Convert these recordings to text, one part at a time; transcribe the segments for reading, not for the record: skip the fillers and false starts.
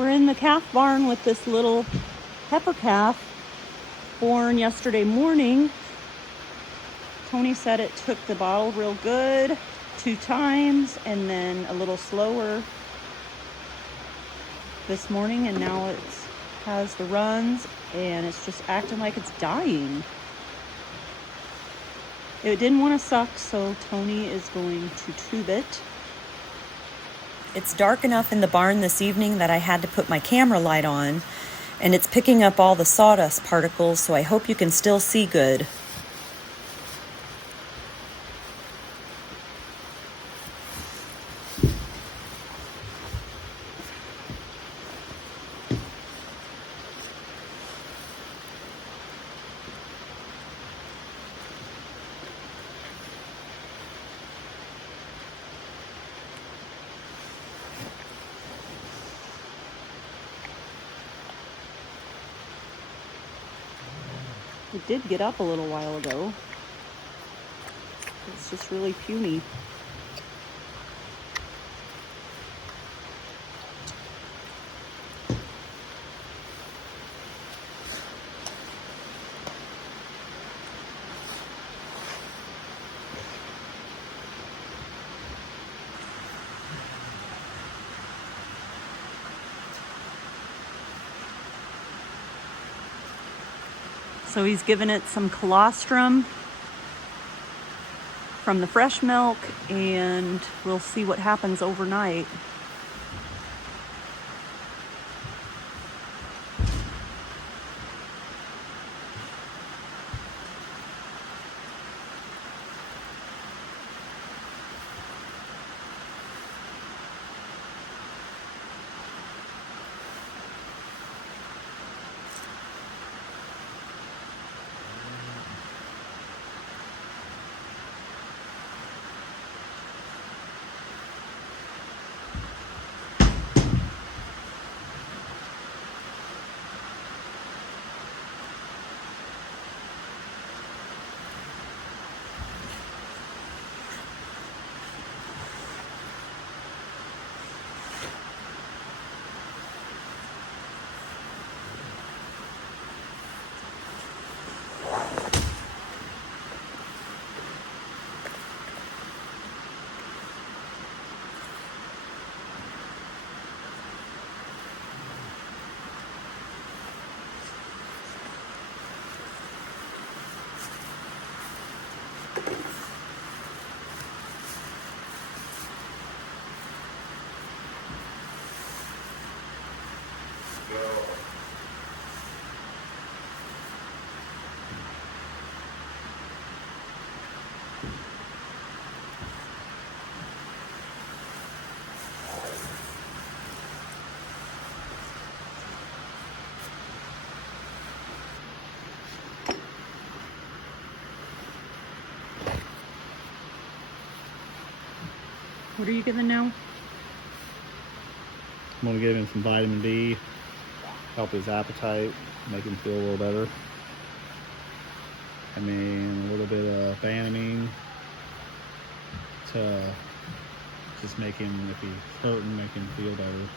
We're in the calf barn with this little heifer calf born yesterday morning. Tony said it took the bottle real good 2 times and then a little slower this morning, and now it has the runs and it's just acting like it's dying. It didn't want to suck, so Tony is going to tube it. It's dark enough in the barn this evening that I had to put my camera light on, and it's picking up all the sawdust particles, so I hope you can still see good. It did get up a little while ago. It's just really puny. So he's given it some colostrum from the fresh milk, and we'll see what happens overnight. What are you giving now? I'm going to give him some vitamin D, help his appetite, make him feel a little better. I mean, a little bit of Banamine to just make him, if he's hurting, make him feel better.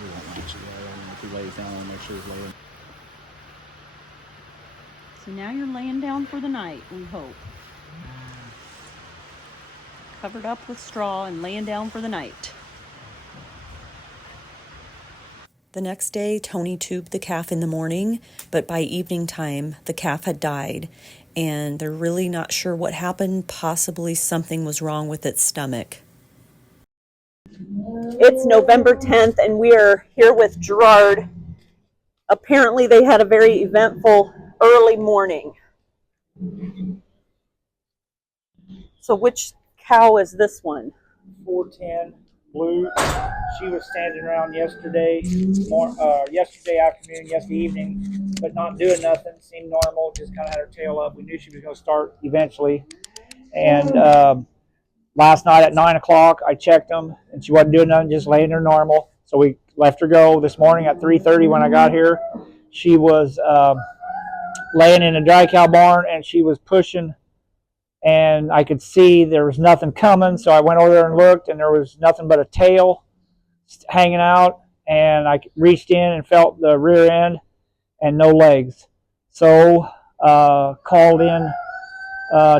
We won't match it yet. If he lays down, I'll make sure he's laying. So now you're laying down for the night, we hope. Covered up with straw and laying down for the night. The next day, Tony tubed the calf in the morning, but by evening time, the calf had died, and they're really not sure what happened. Possibly something was wrong with its stomach. It's November 10th, and we are here with Gerard. Apparently, they had a very eventful early morning. So, which cow is this one? 410 blue. She was standing around yesterday afternoon, yesterday evening, but not doing nothing. Seemed normal, just kind of had her tail up. We knew she was going to start eventually. And last night at 9 o'clock, I checked them, and she wasn't doing nothing, just laying there normal. So we left her go. This morning at 3:30 when I got here, she was laying in a dry cow barn, and she was pushing, and I could see there was nothing coming. So I went over there and looked, and there was nothing but a tail hanging out, and I reached in and felt the rear end and no legs. So called in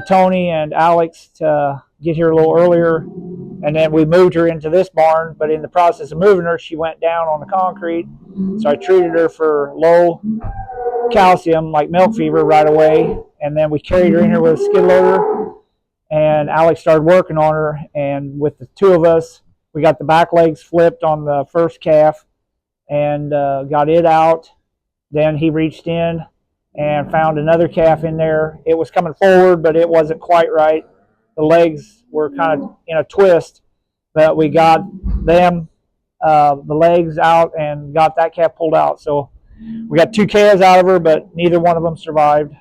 Tony and Alex to get here a little earlier, and then we moved her into this barn. But in the process of moving her, she went down on the concrete, so I treated her for low calcium, like milk fever, right away. And then we carried her in here with a skid loader, and Alex started working on her. And with the two of us, we got the back legs flipped on the first calf and got it out. Then he reached in and found another calf in there. It was coming forward, but it wasn't quite right. The legs were kind of in a twist, but we got them, the legs out, and got that calf pulled out. So we got two calves out of her, but neither one of them survived.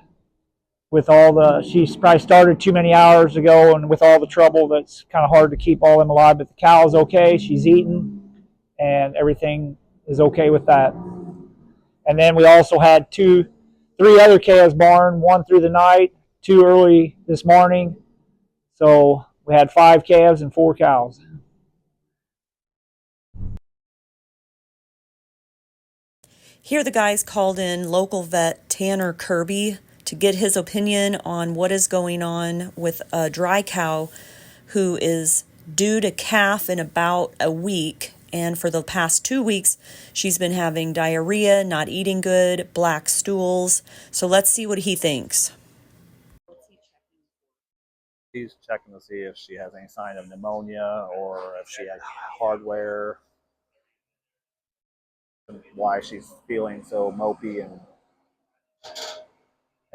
With all the, she probably started too many hours ago, and with all the trouble, that's kind of hard to keep all them alive. But the cow's okay. She's eating, and everything is okay with that. And then we also had three other calves born, one through the night, two early this morning. So we had 5 calves and 4 cows. Here, the guys called in local vet Tanner Kirby to get his opinion on what is going on with a dry cow who is due to calf in about a week. And for the past 2 weeks, she's been having diarrhea, not eating good, black stools. So let's see what he thinks. He's checking to see if she has any sign of pneumonia or if she has hardware, and why she's feeling so mopey and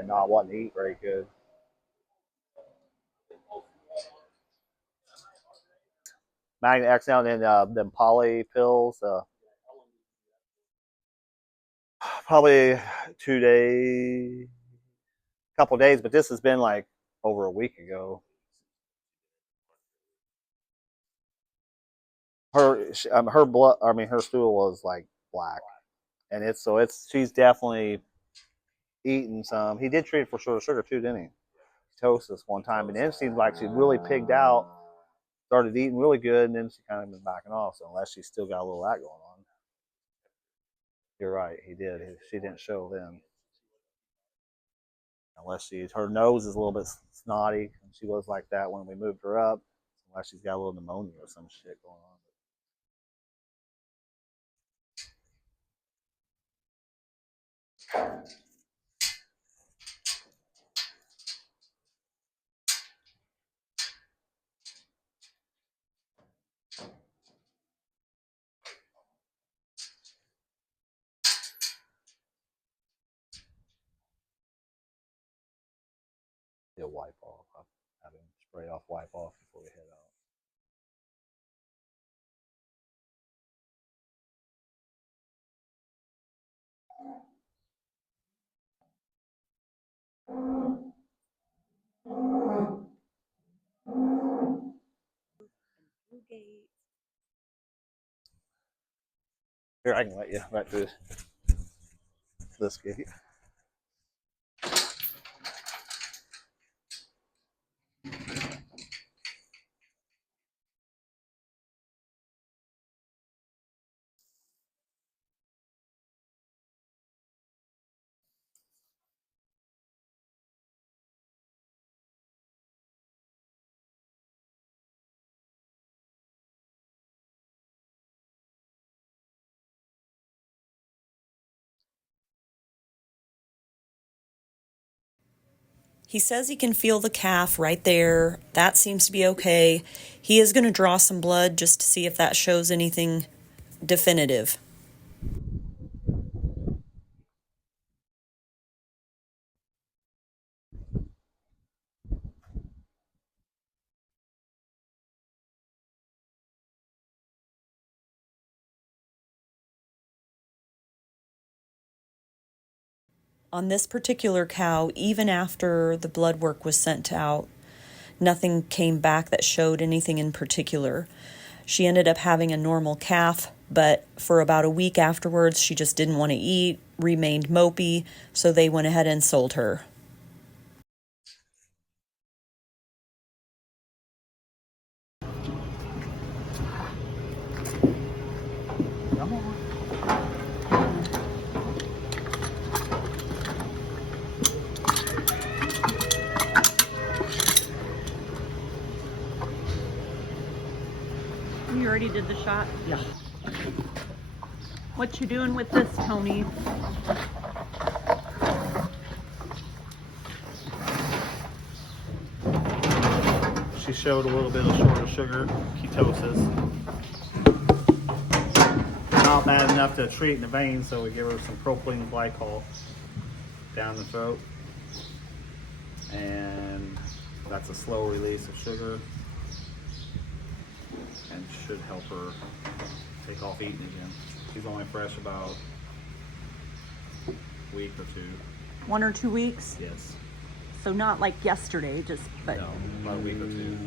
not wanting to eat very good. Magnet X out and them poly pills, probably 2 days, couple days, but this has been like over a week ago. Her blood, I mean, her stool was like black, and she's definitely eating some. He did treat it for sugar too, didn't he? Ketosis one time, and then it seemed like she really pigged out, started eating really good, and then she kind of been backing off. So unless she's still got a little of that going on, you're right. He did. She didn't show then. Unless her nose is a little bit snotty, and she was like that when we moved her up. Unless she's got a little pneumonia or some shit going on. He'll wipe off. I'll have him spray off, wipe off before we head out. Here, I can let you right through this gate. He says he can feel the calf right there. That seems to be okay. He is going to draw some blood just to see if that shows anything definitive. On this particular cow, even after the blood work was sent out, nothing came back that showed anything in particular. She ended up having a normal calf, but for about a week afterwards, she just didn't want to eat, remained mopey, so they went ahead and sold her. Come on. You already did the shot? Yeah. What you doing with this, Tony? She showed a little bit of short of sugar, ketosis. Not bad enough to treat in the veins, so we give her some propylene glycol down the throat. And that's a slow release of sugar and should help her take off eating again. She's only fresh about a week or two. 1 or 2 weeks? Yes. So not like yesterday, just but No, about a week or two.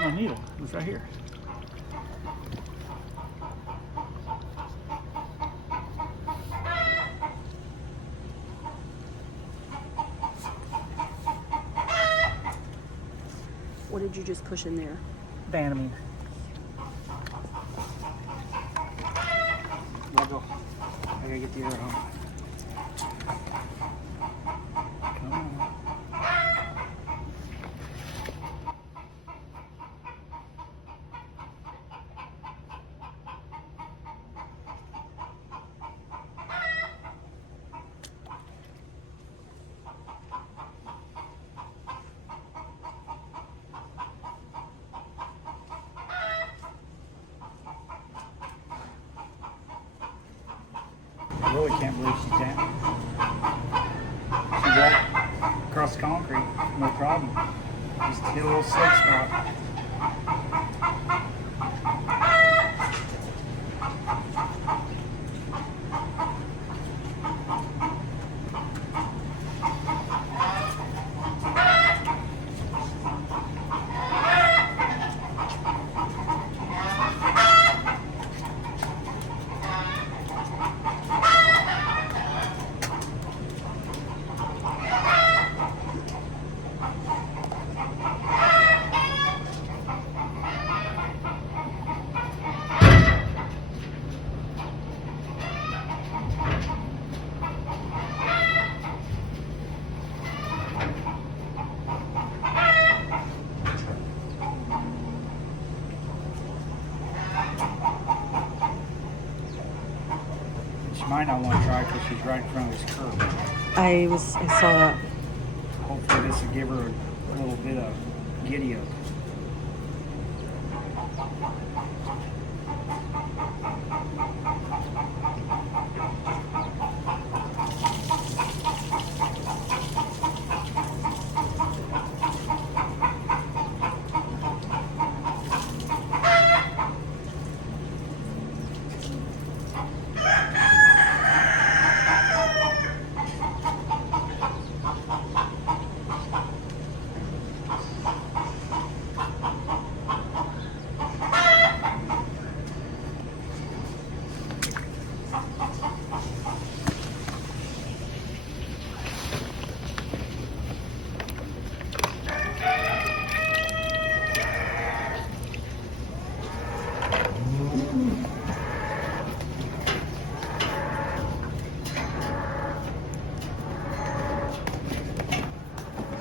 My needle was right here. what did you just push in there? Banamine. I'll go. I gotta get the other home. Come on. I really can't believe she's down. She walked across the concrete, no problem. Just hit a little slick spot. She might not want to try because she's right in front of this curb. I saw that. Hopefully this will give her a little bit of giddy up.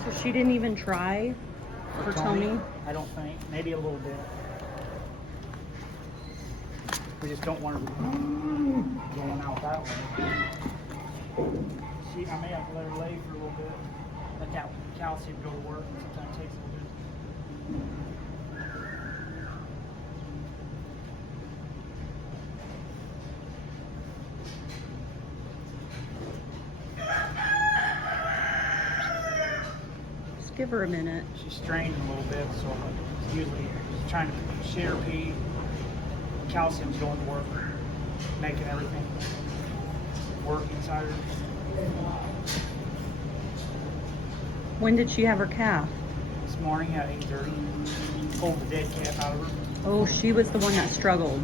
So she didn't even try? for Tony? I don't think. Maybe a little bit. We just don't want her going out that way. I may have to let her lay for a little bit. Let that calcium go to work. Sometimes it takes a little bit. Just give her a minute. She's strained a little bit, so usually she's trying to shit or pee. Calcium's going to work, making everything work inside her. When did she have her calf? This morning at 8:30, pulled the dead calf out of her. Oh, she was the one that struggled.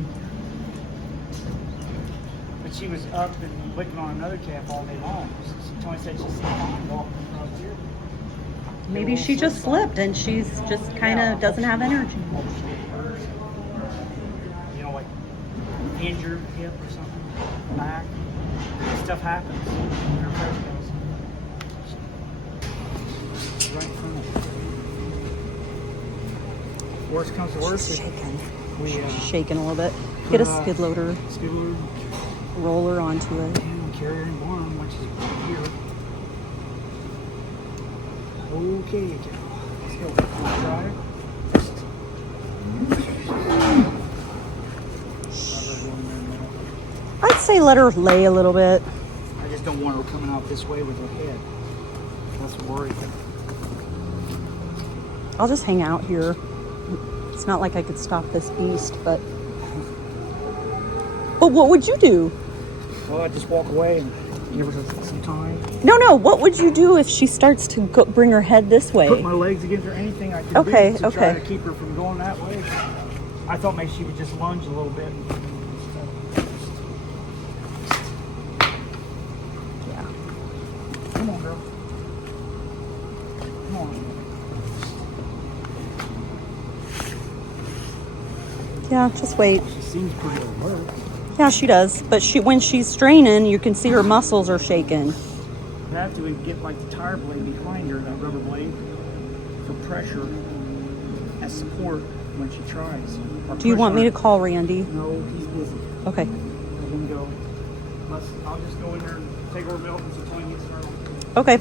But she was up and licking on another calf all day long. Tony said she's seen mine walking across here. Maybe she just slipped and she's just kind of doesn't have energy. You know, like injured hip or something, back. Stuff happens when her breath goes. Right in front of her. Worst comes to worst. She's shaking. We Shaking a little bit. Get a skid loader, roll her onto it. And carry her in one, which is here. Okay, let's go. Try it. I'd say let her lay a little bit. I just don't want her coming out this way with her head. That's a worry. I'll just hang out here. It's not like I could stop this beast, but what would you do? Well, I'd just walk away and give her some time. No. What would you do if she starts to bring her head this way? Put my legs against her, anything I could do to try to keep her from going that way. I thought maybe she would just lunge a little bit. Yeah. Come on, girl. Come on. Yeah, just wait. She seems pretty alert. Yeah, she does. But when she's straining, you can see her muscles are shaking. I have to get like the tire blade behind her, that rubber blade, for pressure as support when she tries. Do you want me to call Randy? No, he's busy. Okay. Let him go. I'll just go in there and take over milk and some Tony gets started. Okay.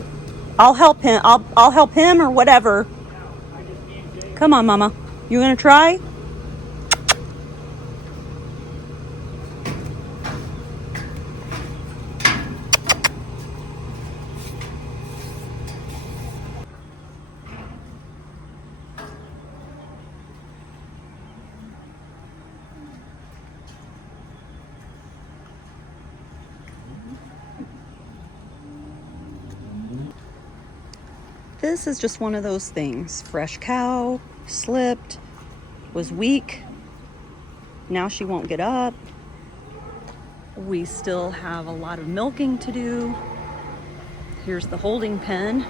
I'll help him. I'll help him or whatever. Come on, Mama. You gonna try? This is just one of those things. Fresh cow, slipped, was weak. Now she won't get up. We still have a lot of milking to do. Here's the holding pen.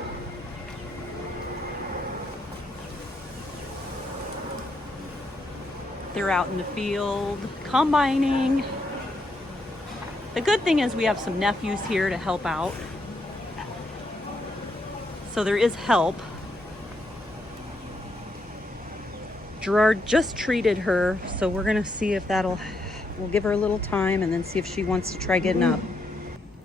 They're out in the field combining. The good thing is we have some nephews here to help out. So there is help. Gerard just treated her, so we're gonna see if we'll give her a little time and then see if she wants to try getting up.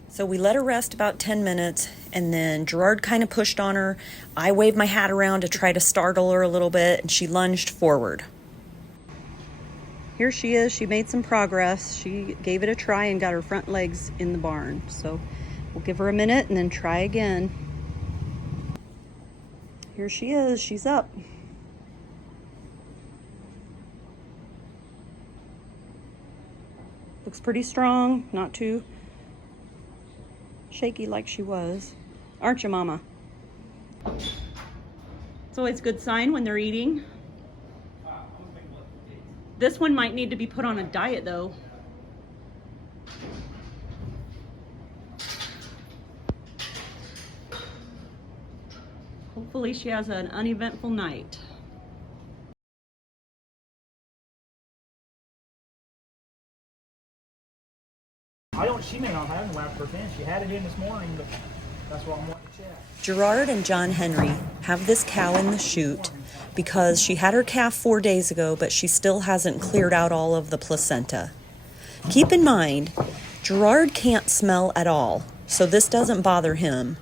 So we let her rest about 10 minutes and then Gerard kind of pushed on her. I waved my hat around to try to startle her a little bit and she lunged forward. Here she is, she made some progress. She gave it a try and got her front legs in the barn. So we'll give her a minute and then try again. Here she is, she's up. Looks pretty strong, not too shaky like she was. Aren't you, Mama? It's always a good sign when they're eating. This one might need to be put on a diet though. Hopefully she has an uneventful night. She may not have any left for 10. She had it in this morning, but that's what I'm wanting. Gerard and John Henry have this cow in the chute because she had her calf 4 days ago, but she still hasn't cleared out all of the placenta. Keep in mind, Gerard can't smell at all, so this doesn't bother him.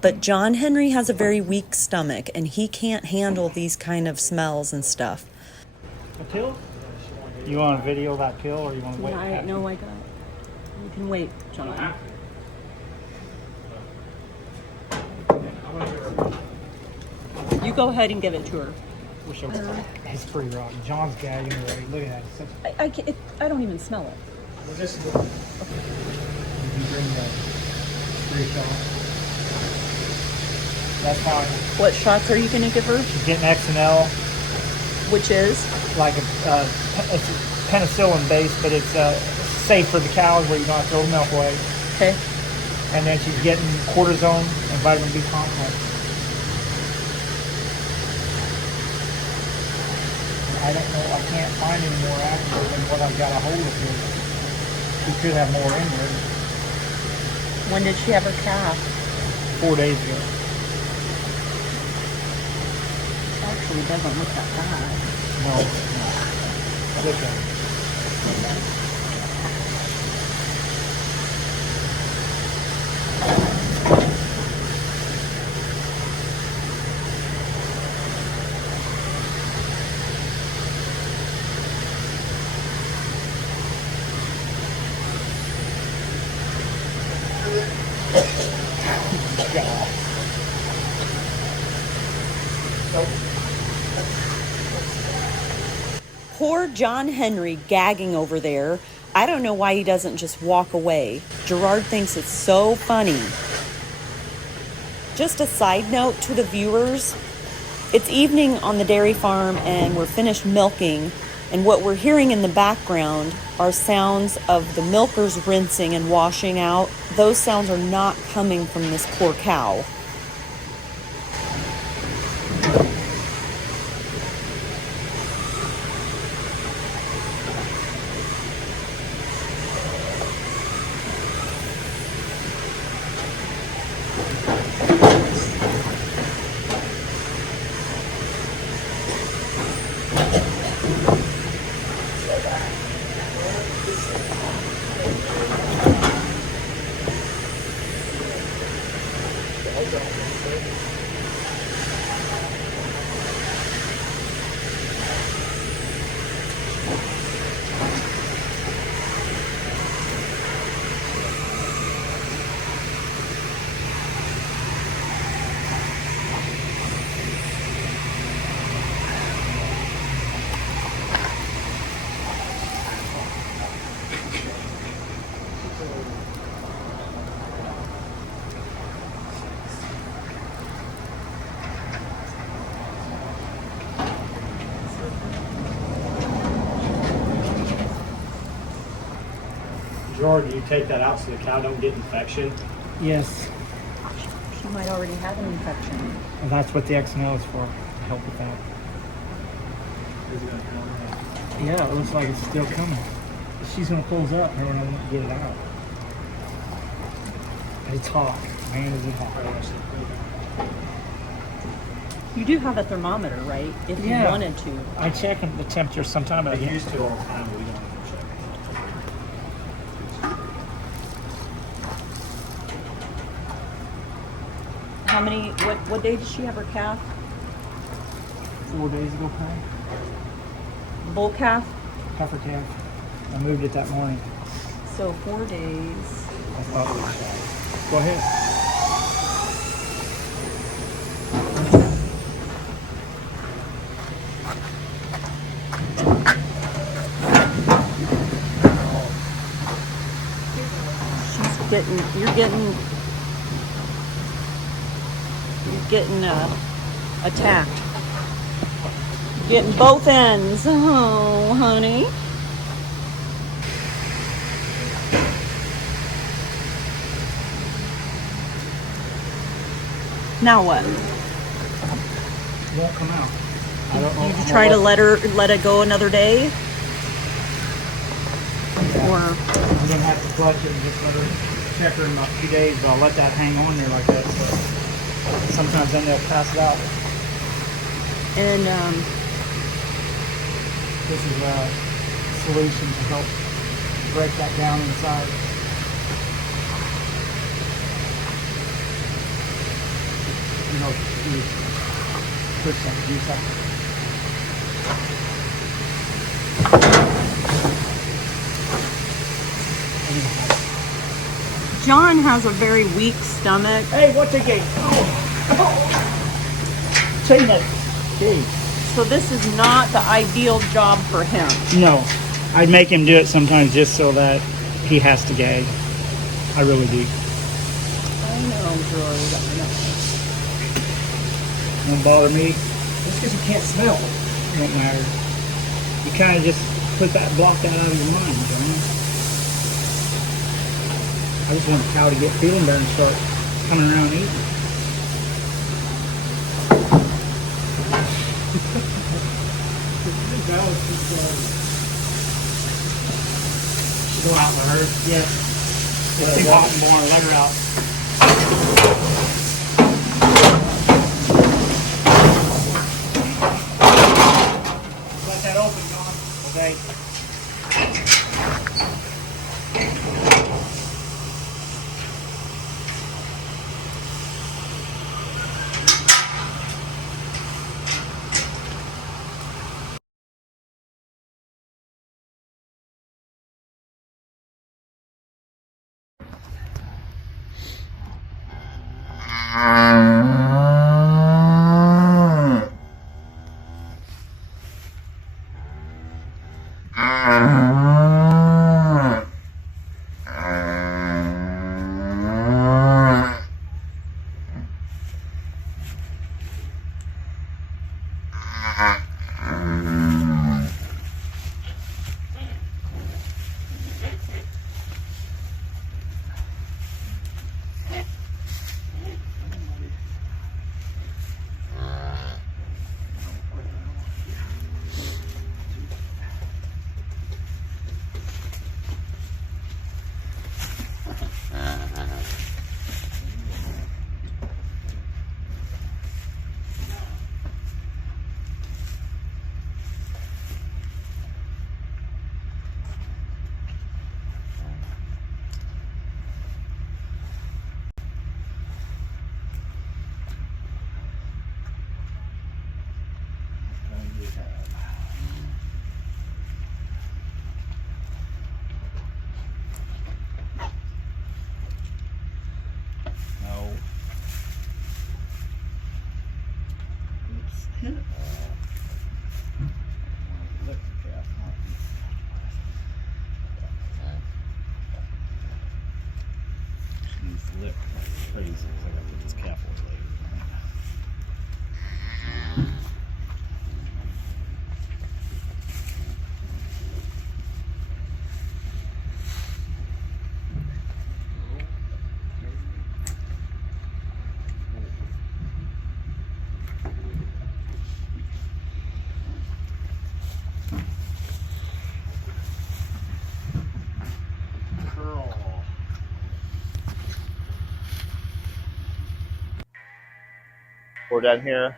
But John Henry has a very weak stomach, and he can't handle these kind of smells and stuff. A pill? You want to video that pill, or you want to wait? I got. You can wait, John. You go ahead and give it to her. It's pretty rotten. John's gagging already. Look at that. I don't even smell it. Well, this is okay. You bring the 3 shots. That's fine. What shots are you going to give her? She's getting XNL. Which is? Like it's penicillin based, but it's safe for the cows where you don't have to throw the milk away. Okay. And then she's getting cortisone and vitamin B complex. I don't know, I can't find any more active than what I got a hold of here. We could have more in there. When did she have her calf? 4 days ago. Actually, it doesn't look that bad. No. Look at it. Poor John Henry gagging over there. I don't know why he doesn't just walk away. Gerard thinks it's so funny. Just a side note to the viewers. It's evening on the dairy farm and we're finished milking, and what we're hearing in the background are sounds of the milkers rinsing and washing out. Those sounds are not coming from this poor cow. Gerard, do you take that out so the cow don't get infection? Yes. She might already have an infection. And that's what the XNL is for, to help with that. Is it gonna come? Yeah, it looks like it's still coming. She's gonna close up and I won't get it out. It's hot. Man, is it hot. You do have a thermometer, right? If you Yeah. wanted to. I check the temperature sometime. I used to all the time, but we don't check. How many, what day did she have her calf? 4 days ago, probably. Bull calf? Heifer calf. I moved it that morning. So 4 days. I thought we should. Go ahead. You're getting attacked. Getting both ends. Oh, honey. Now what? It won't come out. I don't know. Did you try to let it go another day? Yeah. Or I'm gonna have to clutch it and just let her check her in about 2 days, but I'll let that hang on there like that. So sometimes then they'll pass it out. And This is a solution to help break that down inside. You know, you push that juice out. John has a very weak stomach. Hey, what's the gate? Chain it. Okay. So this is not the ideal job for him. No, I'd make him do it sometimes just so that he has to gag. I really do. I know, George. I know. Won't bother me. Just because you can't smell, it don't matter. You kind of just block that out of your mind, John. I just want the cow to get feeling better and start coming around and eating. Go out with her. Yeah. It's too hot and boring. Let her out. Let that open, John. Okay. Lip crazy. I gotta put this cap on later. We're done here.